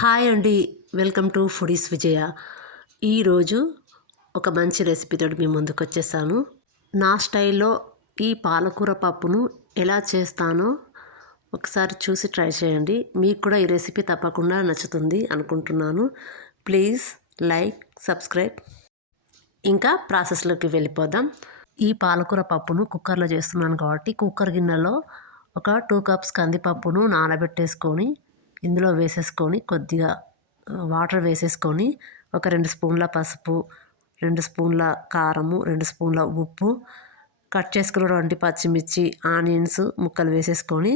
Hi అండి. Welcome to foodies Vijaya. ఈరోజు ఒక మంచి రెసిపీతో మీ ముందుకు వచ్చేసాను. నా స్టైల్లో ఈ పాలకూర పప్పును ఎలా చేస్తానో ఒకసారి చూసి ట్రై చేయండి. మీకు కూడా ఈ రెసిపీ తప్పకుండా నచ్చుతుంది అనుకుంటున్నాను. Please like subscribe. ఇంకా ప్రాసెస్లోకి వెళ్ళిపోదాం. ఈ పాలకూర పప్పును కుక్కర్లో చేస్తున్నాను కాబట్టి కుక్కర్ గిన్నెలో ఒక టూ కప్స్ కందిపప్పును నానబెట్టేసుకొని ఇందులో వేసేసుకొని కొద్దిగా వాటర్ వేసేసుకొని ఒక రెండు స్పూన్ల పసుపు రెండు స్పూన్ల కారము రెండు స్పూన్ల ఉప్పు కట్ చేసుకున్నటువంటి పచ్చిమిర్చి ఆనియన్స్ ముక్కలు వేసేసుకొని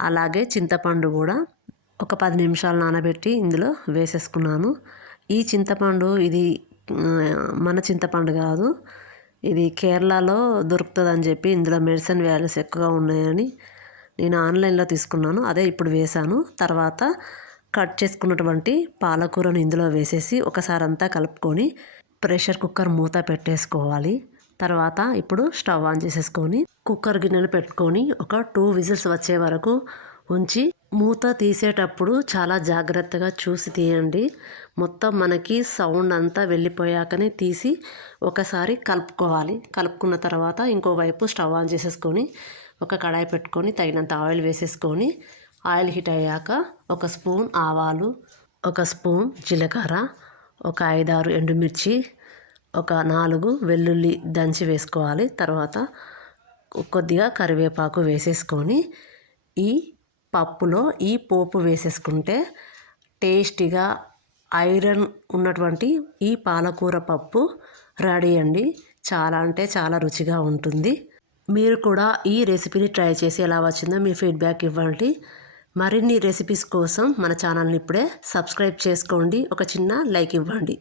అలాగే చింతపండు కూడా ఒక పది నిమిషాలు నానబెట్టి ఇందులో వేసేసుకున్నాను. ఈ చింతపండు ఇది మన చింతపండు కాదు ఇది కేరళలో దొరుకుతుందని చెప్పి ఇందులో మెడిసిన్ వాల్యూస్ ఎక్కువగా ఉన్నాయని నేను ఆన్లైన్లో తీసుకున్నాను అదే ఇప్పుడు వేశాను. తర్వాత కట్ చేసుకున్నటువంటి పాలకూరను ఇందులో వేసేసి ఒకసారి అంతా కలుపుకొని ప్రెషర్ కుక్కర్ మూత పెట్టేసుకోవాలి. తర్వాత ఇప్పుడు స్టవ్ ఆన్ చేసేసుకొని కుక్కర్ గిన్నెలు పెట్టుకొని ఒక టూ విజిల్స్ వచ్చే వరకు ఉంచి మూత తీసేటప్పుడు చాలా జాగ్రత్తగా చూసి తీయండి. మొత్తం మనకి సౌండ్ అంతా వెళ్ళిపోయాకనే తీసి ఒకసారి కలుపుకోవాలి. కలుపుకున్న తర్వాత ఇంకోవైపు స్టవ్ ఆన్ చేసేసుకొని ఒక కడాయి పెట్టుకొని తగినంత ఆయిల్ వేసేసుకొని ఆయిల్ హీట్ అయ్యాక ఒక స్పూన్ ఆవాలు ఒక స్పూన్ జీలకర్ర ఒక ఐదారు ఎండుమిర్చి ఒక నాలుగు వెల్లుల్లి దంచి వేసుకోవాలి. తర్వాత కొద్దిగా కరివేపాకు వేసేసుకొని ఈ పప్పులో ఈ పోపు వేసేసుకుంటే టేస్టీగా ఐరన్ ఉన్నటువంటి ఈ పాలకూర పప్పు రెడీ అండి. చాలా అంటే చాలా రుచిగా ఉంటుంది. మీరు కూడా ఈ రెసిపీని ట్రై చేసి ఎలా వచ్చిందో మీ ఫీడ్బ్యాక్ ఇవ్వండి. మరిన్ని రెసిపీస్ కోసం మన ఛానల్ని ఇప్పుడే సబ్స్క్రైబ్ చేసుకోండి. ఒక చిన్న లైక్ ఇవ్వండి.